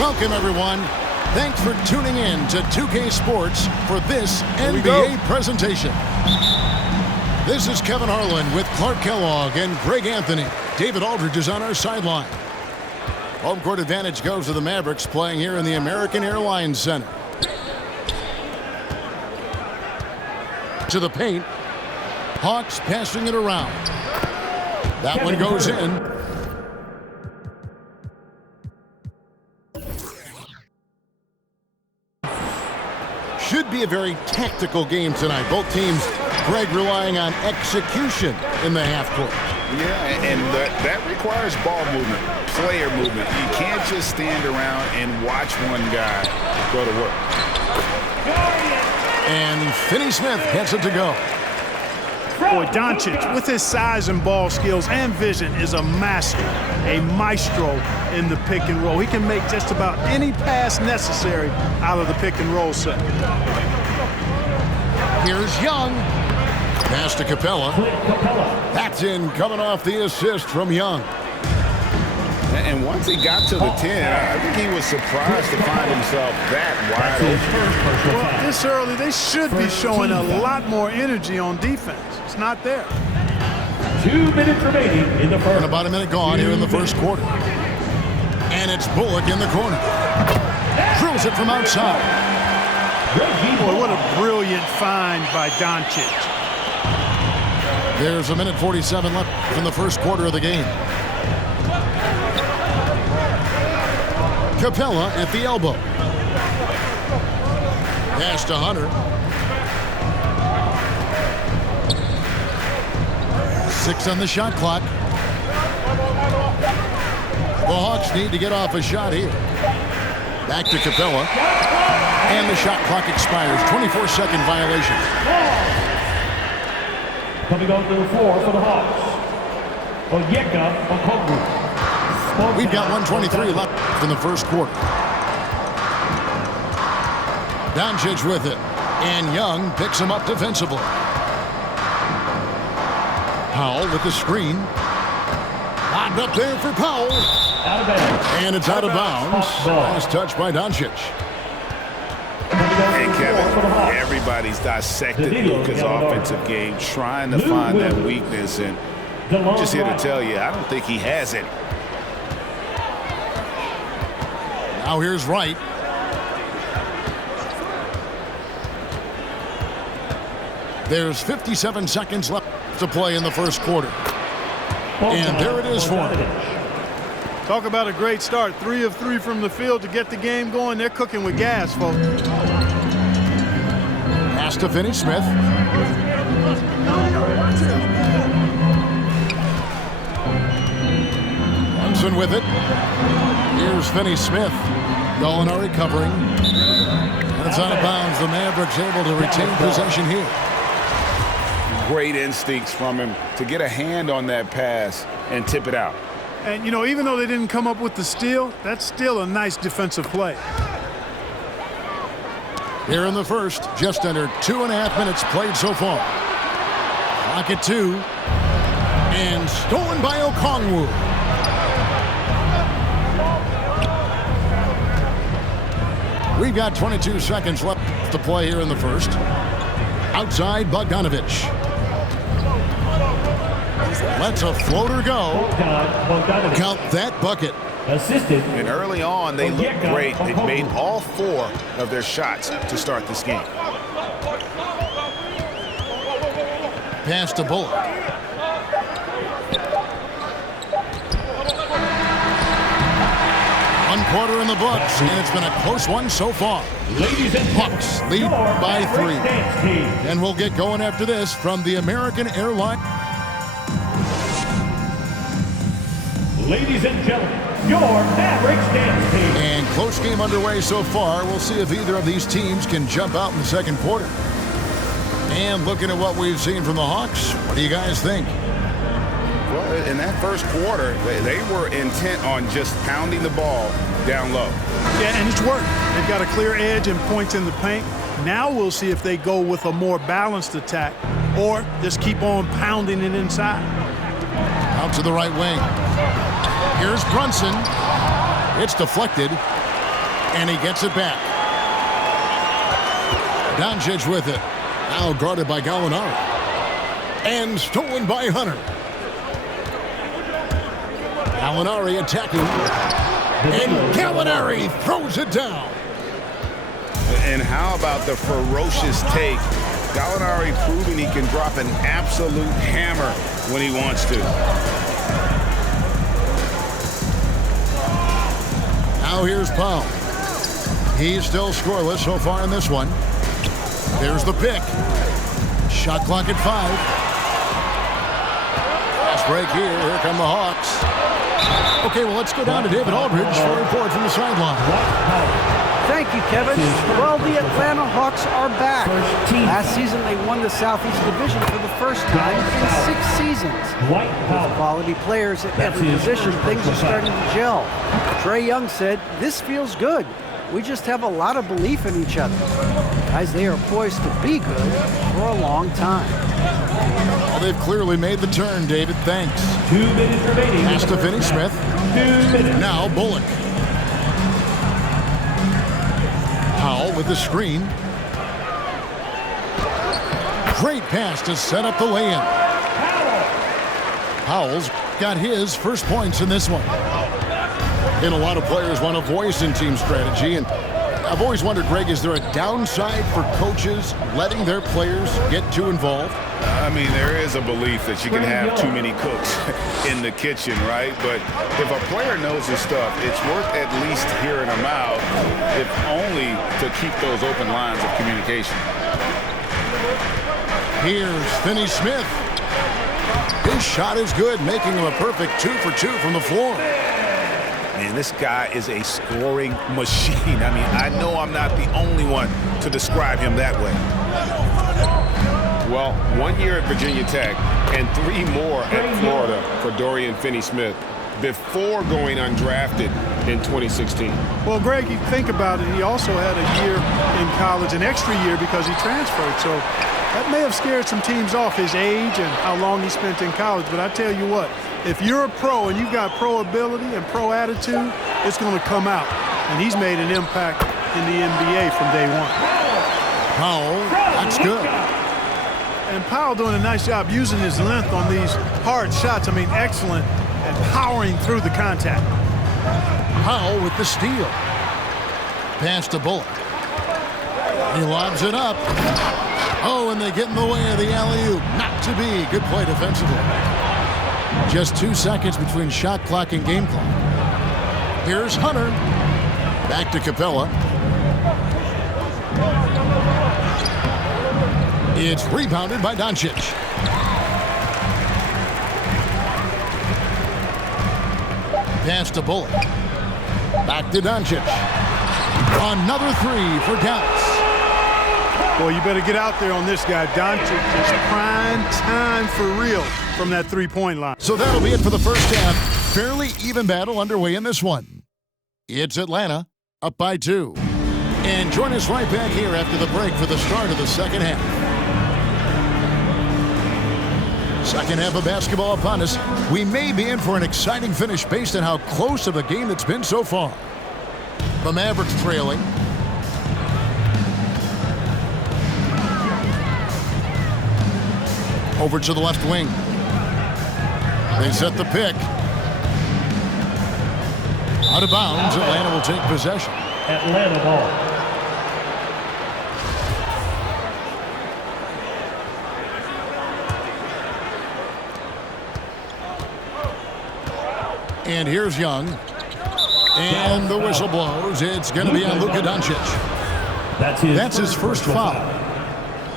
Welcome, everyone. Thanks for tuning in to 2K Sports for this NBA presentation. This is Kevin Harlan with Clark Kellogg and Greg Anthony. David Aldridge is on our sideline. Home court advantage goes to the Mavericks, playing here in the American Airlines Center. To the paint. Hawks passing it around. That one goes in. Should be a very tactical game tonight. Both teams, Greg, relying on execution in the half court. Yeah, and that requires ball movement, player movement. You can't just stand around and watch one guy go to work. And Finney Smith gets it to go. Boy, Doncic, with his size and ball skills and vision, is a master, a maestro in the pick and roll. He can make just about any pass necessary out of the pick and roll set. Here's Young. Pass to Capella. That's in, coming off the assist from Young. And once he got to the 10, I think he was surprised to find himself that wide open. Well, this early, they should be showing a lot more energy on defense. It's not there. 2 minutes remaining in the first. And about a minute gone here in the first quarter. And it's Bullock in the corner. Drills it from outside. Boy, what a brilliant find by Doncic. There's a minute 47 left in the first quarter of the game. Capella at the elbow. Pass to Hunter. 6 on the shot clock. The Hawks need to get off a shot here. Back to Capella. And the shot clock expires. 24-second violation. Coming on to the floor for the Hawks. Onyeka Okongwu. We've got 1:23 left in the first quarter. Doncic with it. And Young picks him up defensively. Powell with the screen. Lobbed up there for Powell. Out of bounds. And it's out of bounds. Last touch by Doncic. And Kevin, everybody's dissected Luka's offensive game, trying to find that weakness. And I'm just here to tell you, I don't think he has it. Now here's Wright. There's 57 seconds left to play in the first quarter. And there it is for him. Talk about a great start. 3 of 3 from the field to get the game going. They're cooking with gas, folks. Pass to Finney Smith. Brunson with it. Here's Finney Smith. Gallinari covering. And it's out of bounds. The Mavericks able to retain possession here. Great instincts from him to get a hand on that pass and tip it out. And, you know, even though they didn't come up with the steal, that's still a nice defensive play. Here in the first, just under 2.5 minutes played so far. Clock at 2. And stolen by Okongwu. We've got 22 seconds left to play here in the first. Outside, Bogdanovic. Lets a floater go. Count that bucket. Assisted. And early on, they looked great. They made all 4 of their shots to start this game. Pass to Bullock. One quarter in the books, and it's been a close one so far. Ladies and Hawks lead by 3. And we'll get going after this from the American Airlines. Ladies and gentlemen, your Mavericks dance team. And close game underway so far. We'll see if either of these teams can jump out in the second quarter. And looking at what we've seen from the Hawks, what do you guys think? Well, in that first quarter, they were intent on just pounding the ball down low. Yeah, and it's worked. They've got a clear edge and points in the paint. Now we'll see if they go with a more balanced attack or just keep on pounding it inside. Out to the right wing. Here's Brunson. It's deflected. And he gets it back. Doncic with it. Now guarded by Gallinari. And stolen by Hunter. Gallinari attacking. And Gallinari throws it down. And how about the ferocious take? Gallinari proving he can drop an absolute hammer when he wants to. Now here's Powell. He's still scoreless so far in this one. There's the pick. Shot clock at 5. Fast break here. Here come the Hawks. Okay, well, let's go down to David Aldridge for a report from the sideline. Thank you, Kevin. Well, the Atlanta Hawks are back. Last season, they won the Southeast Division for the first time in 6 seasons. With quality players at every position, things are starting to gel. Trae Young said, "This feels good. We just have a lot of belief in each other." Guys, they are poised to be good for a long time. Well, they've clearly made the turn, David. Thanks. 2 minutes remaining. Pass to Finney-Smith. 2 minutes. Now Bullock. Powell with the screen. Great pass to set up the lay-in. Powell's got his first points in this one. And a lot of players want a voice in team strategy, and I've always wondered, Greg, is there a downside for coaches letting their players get too involved? I mean, there is a belief that you can have too many cooks in the kitchen, right? But if a player knows his stuff, it's worth at least hearing him out, if only to keep those open lines of communication. Here's Finney-Smith. His shot is good, making him a perfect 2 for 2 from the floor. Man, this guy is a scoring machine. I mean, I know I'm not the only one to describe him that way. Well, 1 year at Virginia Tech and 3 more at Florida for Dorian Finney-Smith before going undrafted in 2016. Well, Greg, you think about it, he also had a year in college, an extra year because he transferred. So that may have scared some teams off, his age and how long he spent in college. But I tell you what, if you're a pro and you've got pro ability and pro attitude, it's going to come out. And he's made an impact in the NBA from day one. Powell, that's good. And Powell doing a nice job using his length on these hard shots. I mean, excellent at powering through the contact. Powell with the steal. Pass to Bullock. He lobs it up. Oh, and they get in the way of the alley-oop. Not to be. Good play defensively. Just 2 seconds between shot clock and game clock. Here's Hunter. Back to Capella. It's rebounded by Doncic. Pass to Bullock. Back to Doncic. Another 3 for Dallas. Well, you better get out there on this guy. Doncic is prime time for real from that three-point line. So that'll be it for the first half. Fairly even battle underway in this one. It's Atlanta up by 2. And join us right back here after the break for the start of the second half. Second half of basketball upon us. We may be in for an exciting finish based on how close of a game it's been so far. The Mavericks trailing. Over to the left wing. They set the pick. Out of bounds, Atlanta will take possession. Atlanta ball. And here's Young. And the whistle blows. It's going to be on Luka Doncic. That's his first foul.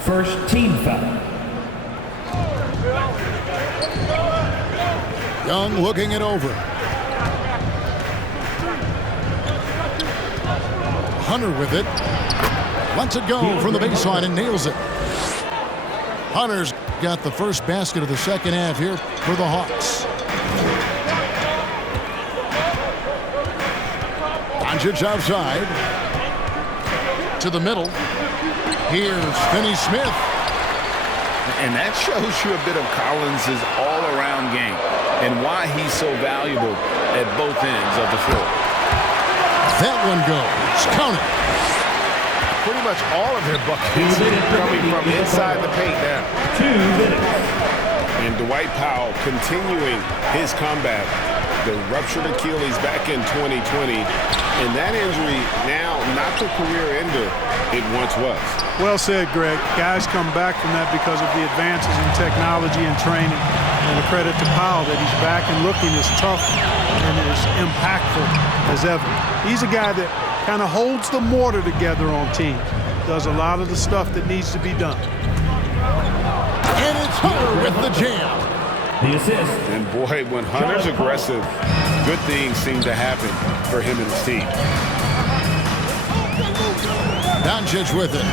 First team foul. Young looking it over. Hunter with it. Lets it go from the baseline and nails it. Hunter's got the first basket of the second half here for the Hawks. Doncic outside. To the middle. Here's Finney-Smith. And that shows you a bit of Collins' all-around game and why he's so valuable at both ends of the floor. That one goes. Count it. Pretty much all of their buckets coming from inside the paint now. 2 minutes. And Dwight Powell continuing his comeback. The ruptured Achilles back in 2020. And that injury now not the career ender it once was. Well said, Greg. Guys come back from that because of the advances in technology and training. And a credit to Powell that he's back and looking as tough and as impactful as ever. He's a guy that kind of holds the mortar together on teams. Does a lot of the stuff that needs to be done. And it's Hunter with the jam. The assist. And boy, when Hunter's aggressive, good things seem to happen for him and his team. Doncic with it.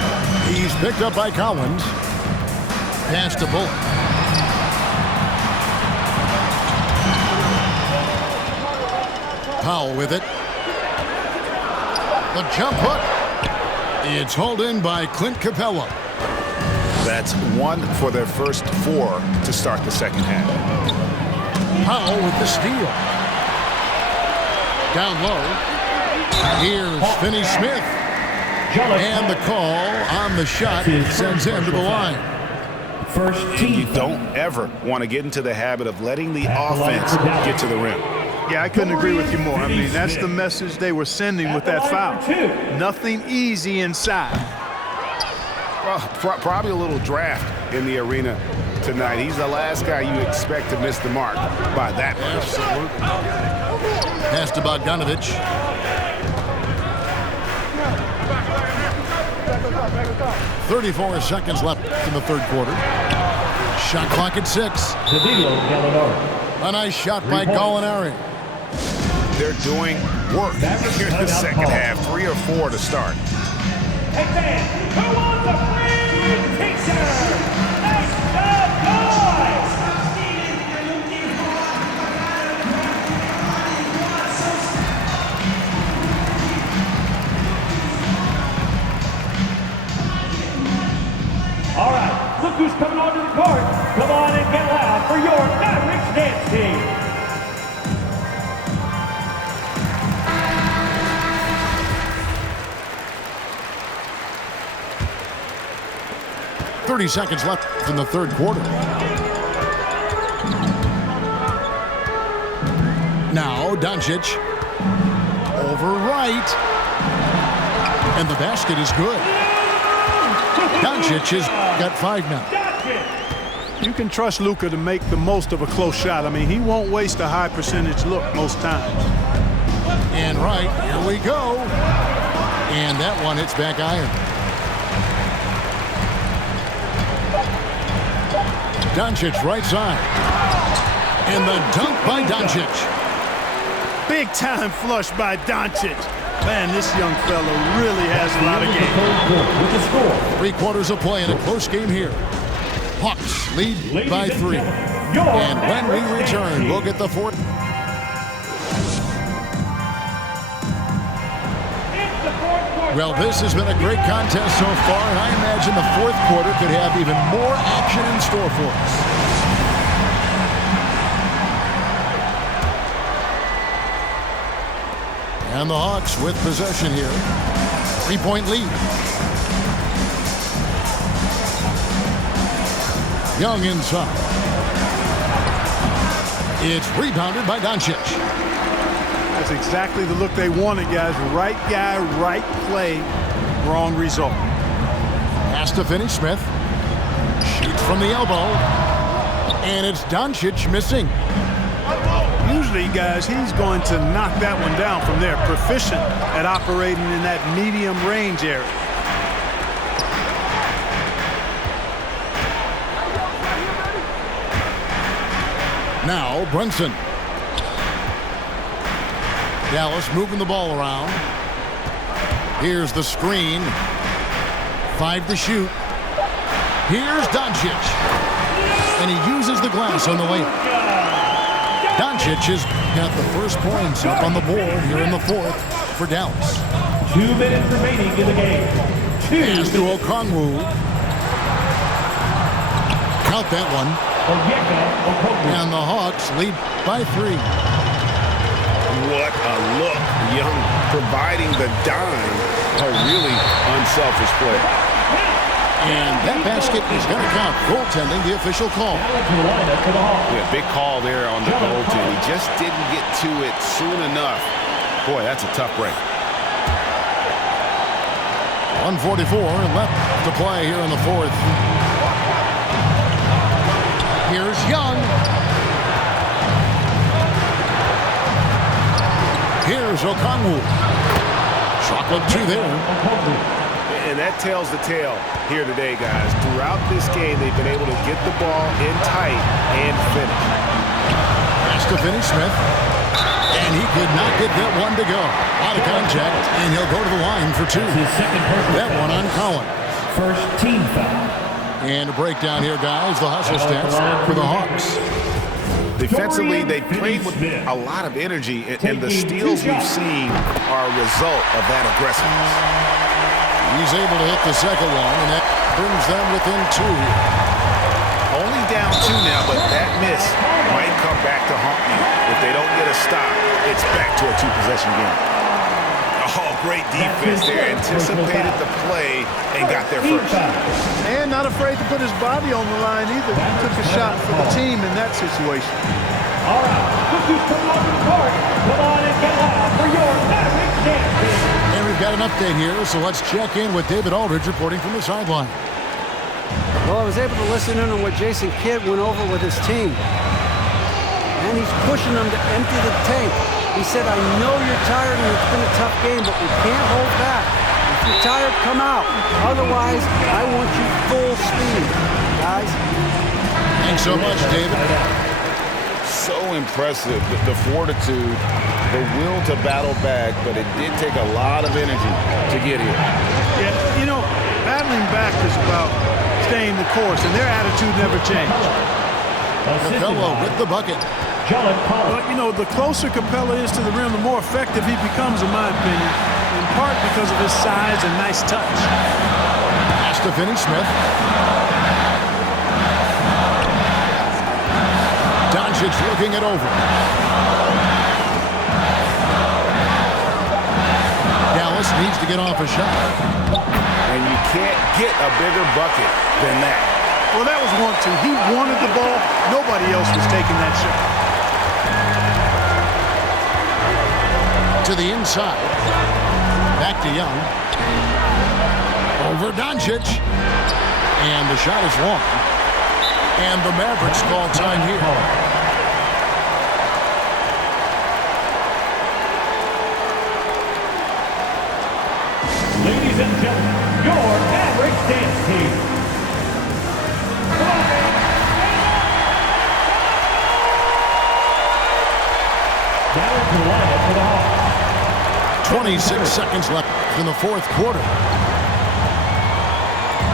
He's picked up by Collins. Pass to Bullock. Powell with it. The jump hook. It's hauled in by Clint Capella. That's 1 for their first 4 to start the second half. Powell with the steal. Down low. Here's Finney-Smith. And the call on the shot sends him to the line. First And team. you don't ever want to get into the habit of letting the offense get to the rim. Yeah, I couldn't agree with you more. I mean, that's the message they were sending with that foul. Nothing easy inside. Well, probably a little draft in the arena tonight. He's the last guy you expect to miss the mark by that much. Absolutely. Pass to Bogdanovich. .34 seconds left in the third quarter. Shot clock at 6. Danilo Gallinari. A nice shot by Gallinari. They're doing work here in the second half. 3 or 4 to start. Hey fans, who wants a free t-shirt? Make some noise! All right, look who's coming onto the court. Come on and get loud for your Mavericks dance team. .30 seconds left in the third quarter. Now Doncic over right. And the basket is good. Doncic has got 5 now. You can trust Luka to make the most of a close shot. I mean, he won't waste a high percentage look most times. And right, here we go. And that one hits back iron. Doncic right side. And the dunk by Doncic. Big time flush by Doncic. Man, this young fella really has a lot of game. With the score. 3 quarters of play in a close game here. Hawks lead by 3. And when we return, we'll get the fourth. Well, this has been a great contest so far, and I imagine the fourth quarter could have even more action in store for us. And the Hawks with possession here. 3-point lead. Young inside. It's rebounded by Doncic. That's exactly the look they wanted, guys. Right guy, right play, wrong result. Pass to Finney-Smith. Shoots from the elbow. And it's Doncic missing. Usually, guys, he's going to knock that one down from there. Proficient at operating in that medium range area. Now Brunson. Dallas moving the ball around. Here's the screen. 5 to shoot. Here's Doncic. And he uses the glass on the way. Doncic has got the first points up on the board here in the fourth for Dallas. 2 minutes remaining in the game. Pass to Okongwu. Count that one. And the Hawks lead by 3. What a look. Young providing the dime. A really unselfish play. And that basket is going to count. Goaltending, the official call. Yeah, big call there on the goaltend. He just didn't get to it soon enough. Boy, that's a tough break. 1:44 left to play here in the fourth. Here's Young. Here's Okongwu. Chocolate 2 there. And that tells the tale here today, guys. Throughout this game, they've been able to get the ball in tight and finish. Pass to Finney-Smith. And he could not get that one to go. Out of contact, and he'll go to the line for 2. That one on Collins. First team foul. And a breakdown here, guys. The hustle stats for the Hawks. Defensively, they played with a lot of energy, and the steals we've seen are a result of that aggressiveness. He's able to hit the second one, and that brings them within 2. Only down 2 now, but that miss might come back to haunt you. If they don't get a stop, it's back to a 2-possession game. Oh, great defense there. Anticipated the play and got there first. And not afraid to put his body on the line either. He took a shot for the team in that situation. All right, rookies come on to the court. Come on and get loud for your Mavericks dance team. And we've got an update here, so let's check in with David Aldridge reporting from the sideline. Well, I was able to listen in on what Jason Kidd went over with his team. And he's pushing them to empty the tank. He said, I know you're tired and it's been a tough game, but we can't hold back. If you're tired, come out. Otherwise, I want you full speed, guys. Thanks so much, David. So impressive, the fortitude, the will to battle back, but it did take a lot of energy to get here. Yeah, you know, battling back is about staying the course, and their attitude never changed. Capella with the bucket. But, you know, the closer Capella is to the rim, the more effective he becomes, in my opinion, in part because of his size and nice touch. Pass to Finney-Smith. Doncic looking it over. Dallas needs to get off a shot. And you can't get a bigger bucket than that. Well, that was 1-2. He wanted the ball. Nobody else was taking that shot. To the inside. Back to Young. Over Doncic. And the shot is long. And the Mavericks call time here. Ladies and gentlemen, your Mavericks dance team. Down to the lineup for the Hawks. 26 seconds left in the fourth quarter.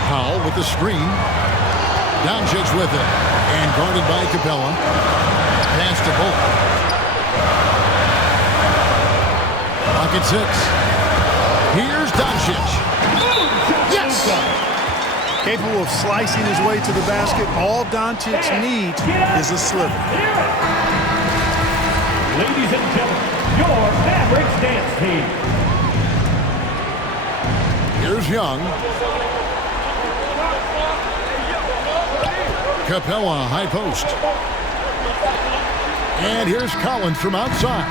Powell with the screen. Doncic with it. And guarded by Capella. Pass to Bullock. Clock at 6. Here's Doncic. Yes! Capable of slicing his way to the basket. All Doncic needs is a sliver. Ladies and gentlemen, your Mavericks dance team. Here's Young. Capella, high post. And here's Collins from outside.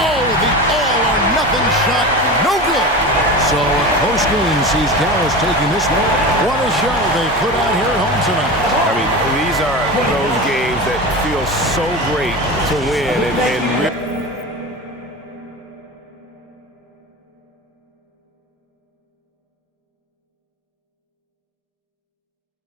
Oh, the all-or-nothing shot. No good. So a close game sees Dallas taking this one. What a show they put out here at home tonight. I mean, these are those games that feel so great to win and